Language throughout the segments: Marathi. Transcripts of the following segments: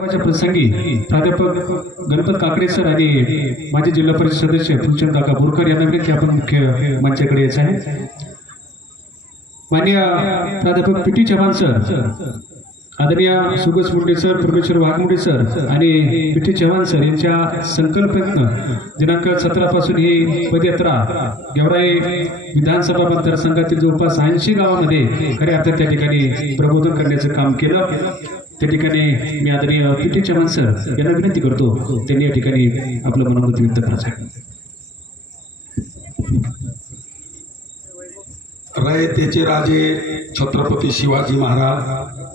प्रसंगी प्राध्यापक गणपत काकडे सर आणि माझे जिल्हा परिषद सदस्य फुलचंद काका बोरकर यांना विनंती आपण मुख्य मंचाकडे यायचं आहे. मान्य प्राध्यापक पी टी चव्हाण सर आदरणीय सुगस मुंडे सर परमेश्वर वाघमुंडे सर आणि पी टी चव्हाण सर यांच्या संकल्पनेतनं दिनांक सतरा पासून ही पदयात्रा गेवराई विधानसभा मतदारसंघातील जवळपास ऐंशी गावामध्ये खऱ्या अर्थात त्या ठिकाणी प्रबोधन करण्याचं काम केलं. त्या ठिकाणी मी आदरणीय पी टी चव्हाण सर यांना विनंती करतो त्यांनी या ठिकाणी आपलं मनोमत व्यक्त करायचं रयतेचे राजे छत्रपती शिवाजी महाराज.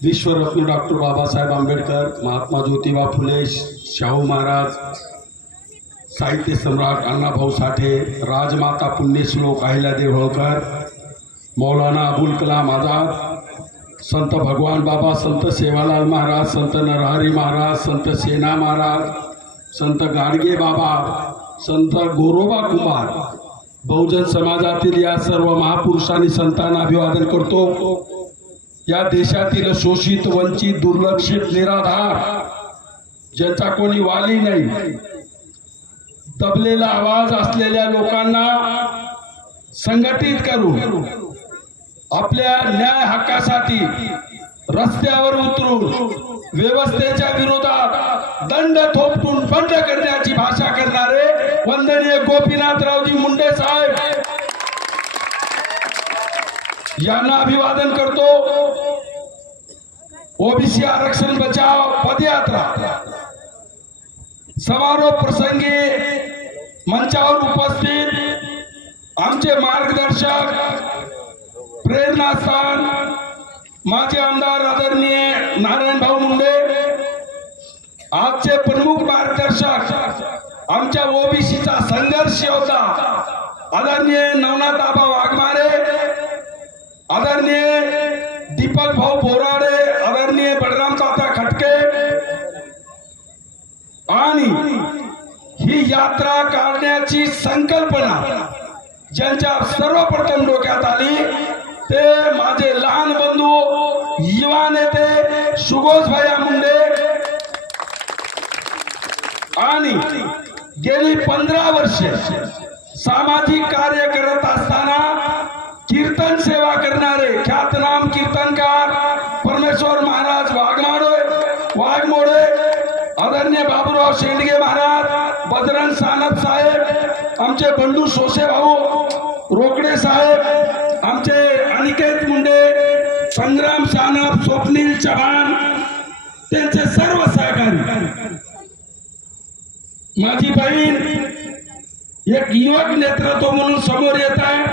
विश्वरत्न डॉक्टर बाबासाहेब आंबेडकर महात्मा ज्योतिबा फुले शाहू महाराज साहित्य सम्राट अण्णाभाऊ साठे राजमाता पुण्यश्लोक अहिल्यादेव होळकर मौलाना अबुल कलाम आझाद संत भगवान बाबा संत सेवालाल महाराज संत नरहरी महाराज संत सेना महाराज संत गाडगे बाबा संत गोरोबा कुमार बहुजन समाजातील या सर्व महापुरुषांनी संतांना अभिवादन करतो. या देशातील शोषित वंचित दुर्लक्षित निराधार ज्यांचा कोणी वाली नाही दबलेला आवाज असलेल्या लोकांना संघटित करू. आपल्या न्याय हक्कासाठी रस्त्यावर उतरून व्यवस्थेच्या विरोधात दंड थोपटून बंड करण्याची भाषा करणारे वंदनीय गोपीनाथरावजी मुंडे साहेब. यांना अभिवादन करतो. ओबीसी आरक्षण बचाव पदयात्रा. समारोप प्रसंगी मंचावर उपस्थित आमचे मार्गदर्शक प्रेरणास्थान माजी आमदार आदरणीय नारायण भाऊ मुंडे आजचे प्रमुख मार्गदर्शक आमच्या ओबीसीचा संघर्ष होता आदरणीय नवनाथ आबा वाघमारे आदरणीय दीपक भाऊ बोराडे आदरणीय बलराम तात्या खटके आणि ही यात्रा काढण्याची संकल्पना ज्यांच्या सर्वप्रथम डोक्यात आली ते माझे लहान बंधू युवा नेते सुगोज भैया मुंडे. आणि गेली पंधरा वर्षे सामाजिक कार्य करत असताना कीर्तन सेवा करणारे ख्यातनाम कीर्तनकार परमेश्वर महाराज वाघमाडे वाघमोडे आदरणीय बाबूराव शेंडगे महाराज बजरंग सानप साहेब आमचे बंडू सोसे भाऊ रोकडे साहेब आमचे संग्राम सानप स्वप्नील चव्हाण त्यांचे सर्व सहकारी. माझी बहीण एक युवक नेतृत्व म्हणून समोर येत आहे.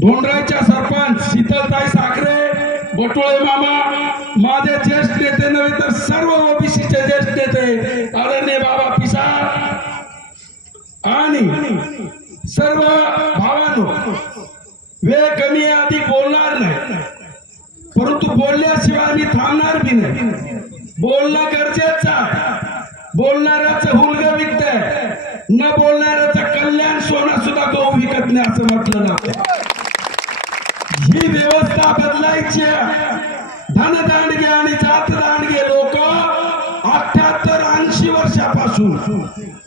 भोंडराच्या सरपंच शीतलताई साखरे बटोळे मामा माझे ज्येष्ठ नेते नव्हे तर सर्व ओबीसीचे ज्येष्ठ नेते आदरणीय बाबा पिसा आणि सर्व भावांनो वेळ कमी आहे आधी बोलणार नाही. परंतु बोलल्याशिवाय मी थांबणार बी नाही. बोलणं गरजेचं आहे. बोलणाऱ्याचं हुलग विकत न बोलणाऱ्याचं कल्याण सोना सुद्धा गहू विकत नाही असं म्हटलं जातं. ही व्यवस्था बदलायची धनदांडगे आणि जातदांडगे लोक अठ्याहत्तर ऐंशी वर्षापासून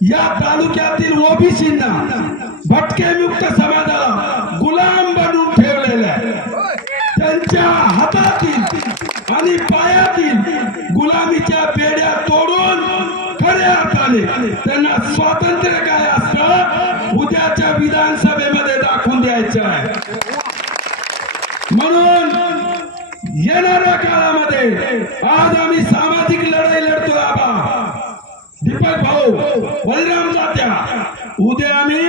या तालुक्यातील ओबीसींना भटके मुक्त समाजाला गुलामीच्या पेड्या तोडून खऱ्या अर्थाने त्यांना स्वातंत्र्य काय असतं? उद्याच्या विधानसभेमध्ये दाखवून द्यायचं आहे. म्हणून येणाऱ्या काळामध्ये आज आम्ही सामाजिक लढाई लढतो बाबा. दीपक भाऊ बलराम जात्या उद्या आम्ही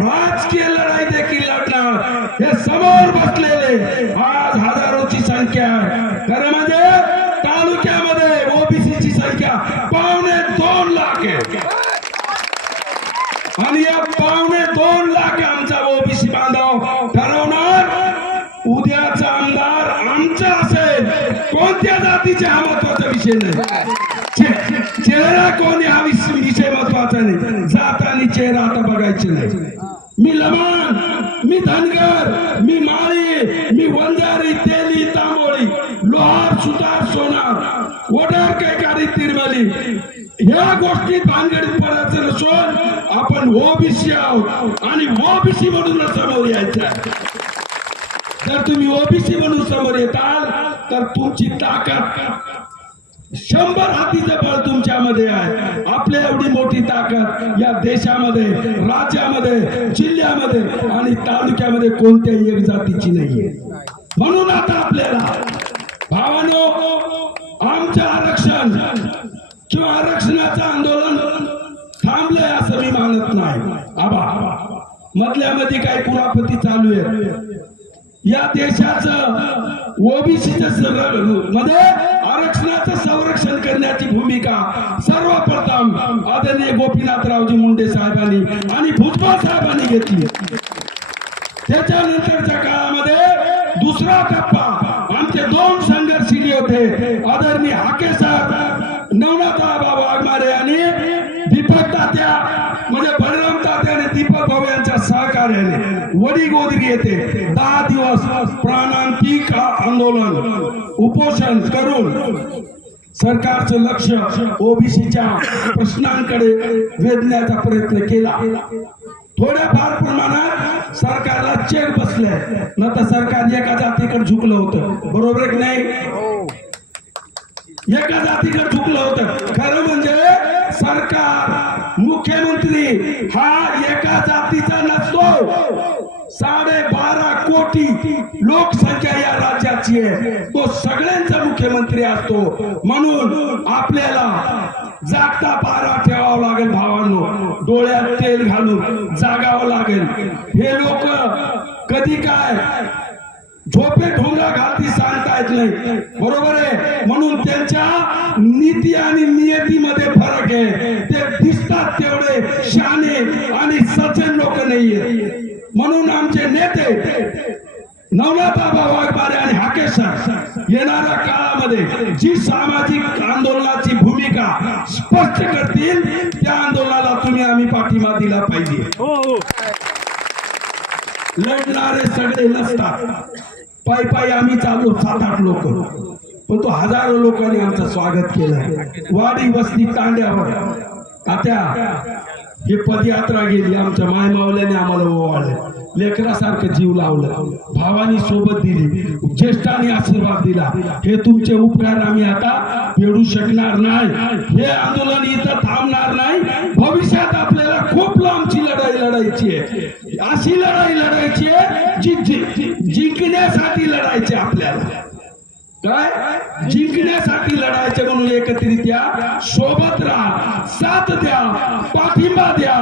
राजकीय लढाई देखील लढणार. हे समोर बसलेले आज कोणत्या जातीचे हा महत्त्वाचा विषय नाही. चेहरा कोण हा विषय महत्त्वाचा नाही. जात आणि चेहरा आता बघायचे नाही. मी लवाण मी धनगर मी माळी मी वंजारी तेली तांबोळी लोहार सुतार सोनार ओढार केकारी तिरवली ह्या गोष्टीत भानगडीत पडायचं नसून आपण ओबीसी आहोत आणि ओबीसी म्हणून समोर यायचं जर तुम्ही ओबीसी म्हणून समोर येताल तर तुमची ताकद शंभर हातीचं बळ तुमच्यामध्ये आहे. आपल्या एवढी मोठी ताकद या देशामध्ये राज्यामध्ये जिल्ह्यामध्ये आणि तालुक्यामध्ये कोणत्याही एक जातीची नाहीये. म्हणून आता आपल्याला भावानो आमचं आरक्षण किंवा आरक्षणाचं आंदोलन थांबलंय असं मी मानत नाही. आबा मधल्यामध्ये काही कुरापती चालू आहे या देशाचं ओबीसीच मध्ये आरक्षणाचं संरक्षण करण्याची भूमिका सर्वप्रथम आदरणीय गोपीनाथरावजी मुंडे साहेबांनी आणि भुजबळ साहेबांनी घेतली. त्याच्यानंतरच्या काळात सहकार्याने वडी गोदरी येथे दहा दिवस प्राणांतिक आंदोलन उपोषण करून सरकारचं लक्ष ओबीसीच्या प्रश्नांकडे वेधण्याचा प्रयत्न केला. थोड्याफार प्रमाणात सरकारला चेक बसले. न तर सरकार एका जातीकडे झुकलं होतं. बरोबर आहे नाही? एका जातीकडे झुकलं होतं. खरं म्हणजे सरकार मुख्यमंत्री हा एका जातीचा नसतो साडेबारा कोटी लोकसंख्या या राज्याची आहे. तो सगळ्यांचा मुख्यमंत्री असतो. म्हणून आपल्याला जागता पारा ठेवावा लागेल भावांनो. डोळ्यात तेल घालून जागावं लागेल. हे लोक कधी काय झोपे ढोंगा घालती सांगता येत नाही. बरोबर आहे? म्हणून त्यांच्या नीती आणि नियतीमध्ये फरक आहे. ते दिसतात तेवढे शाने आणि सचन लोक नाहीये. म्हणून आमचे नेते नवनाथ बाबा वाघमारे आणि हाकेसर येणाऱ्या काळामध्ये जी सामाजिक आंदोलनाची भूमिका स्पष्ट करतील त्या आंदोलनाला तुम्ही आम्ही पाठिंबा दिला पाहिजे. लढणारे सगळे नसतात. पायी पायी आम्ही चाललो सात आठ लोक. पण तो हजारो लोकांनी आमचं स्वागत केलं वाडी वस्ती तांड्यावर. तात्या ही पदयात्रा गेली आमच्या मायमावल्याने आम्हाला ओवाळले. लेकरासारखं जीव लावलं. भावानी सोबत दिली. ज्येष्ठांनी आशीर्वाद दिला. हे तुमचे उपकार आम्ही आता फेडू शकणार नाही. हे आंदोलन इथं थांबणार नाही. भविष्यात आपल्याला खूप लांबची लढाई लढायची आहे. अशी लढाई लढायची आहे जी जिंकण्यासाठी लढायची आपल्याला. काय? जिंकण्यासाठी लढायचे म्हणून एकत्रित या. सोबत राहा. साथ द्या. पाठिंबा द्या.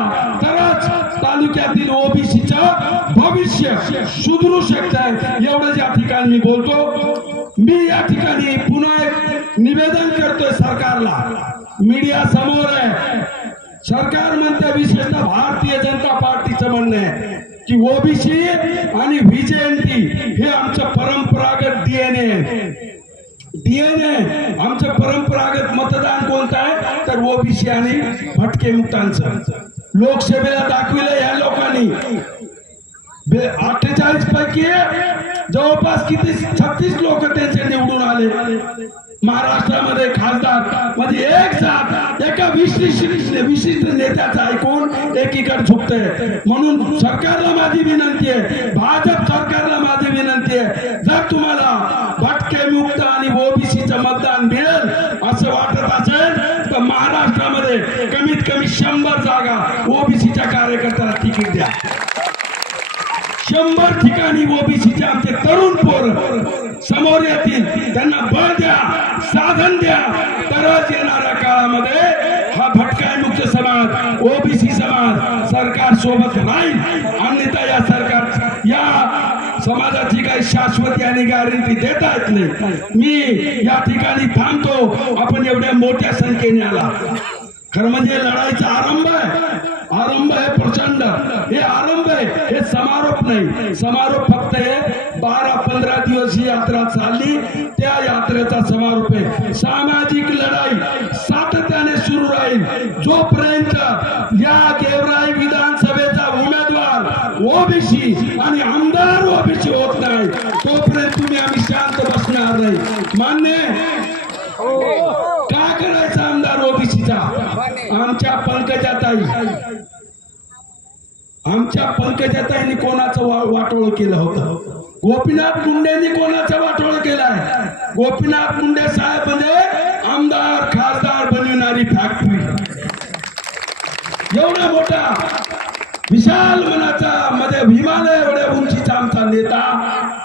तालुक्यातील ओबीसीचं भविष्य सुधरू शकत एवढं या ठिकाणी मी बोलतो मी या ठिकाणी पुन्हा एक निवेदन करतोय सरकारला. मीडिया समोर आहे. सरकार म्हणते विशेषतः भारतीय जनता पार्टीचं म्हणणं आहे की ओबीसी आणि व्हीजेएनटी हे आमचं परंपरागत डीएनए डीएनए आमचं परंपरागत मतदान कोणतं आहे? तर ओबीसी आणि भटके मुक्तांचं. लोकसभेला दाखविलं या लोकांनी. अठ्ठेचाळीस पैकी जवळपास किती छत्तीस लोक त्यांचे निवडून आले. महाराष्ट्रामध्ये खासदार म्हणजे एक जात एका विशिष्ट विशिष्ट नेत्याचा ऐकून एकीकडे झुकतंय. म्हणून सरकारला माझी विनंती आहे भाजप सरकारला माझी विनंती आहे. जर तुम्हाला तिकीट द्या. शंभर ठिकाणी ओबीसीचे आमचे तरुण पोर समोर येतील. त्यांना बळ द्या साधन द्या. तरच येणाऱ्या काळामध्ये हा भटकाय समाज ओबीसी समाज सरकार सोबत नाही अन्यथा या सरकार या समाजाची काही शाश्वती आणि गॅरंटी देता येत नाही. मी या ठिकाणी थांबतो. आपण एवढ्या मोठ्या संख्येने आला. खरं म्हणजे लढाईचा आरंभ आहे. आरंभ आहे प्रचंड। हे आरंभ आहे हे समारोप नाही। समारोप फक्त हे बारा पंधरा दिवस ही यात्रा चालली त्या यात्रेचा समारोप आहे सामाजिक लढाई सातत्याने सुरू राहील। जोपर्यंत या गेवराई विधानसभेचा उमेदवार ओबीसी आणि आमदार ओबीसी होत नाही तोपर्यंत तुम्ही आम्ही शांत बसणार नाही. मान्य आहे? का करायचा आमदार ओबीसीचा आमच्या पंकजाताई आमच्या पंकजाताईंनी कोणाचं वा वाटोळ केलं होतं? गोपीनाथ मुंडेंनी कोणाचं वाटोळ केलाय गोपीनाथ मुंडे साहेब म्हणजे आमदार खासदार बनविणारी फॅक्टरी एवढा मोठा विशाल मनाचा मध्ये हिमालय एवढ्या उंचीचा आमचा नेता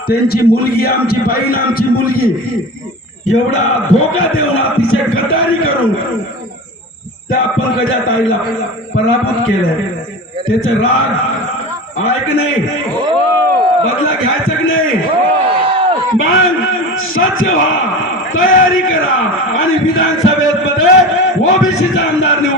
त्यांची मुलगी आमची बहीण आमची मुलगी एवढा धोका देऊन अतिशय गद्दारी करून त्या पंकजा ताईला पराभूत केलंय. त्याचे राग ऐक नाही. बदला घ्यायचं की नाही? मग सज्ज व्हा तयारी करा. आणि विधानसभेमध्ये ओबीसीचा आमदार निवडून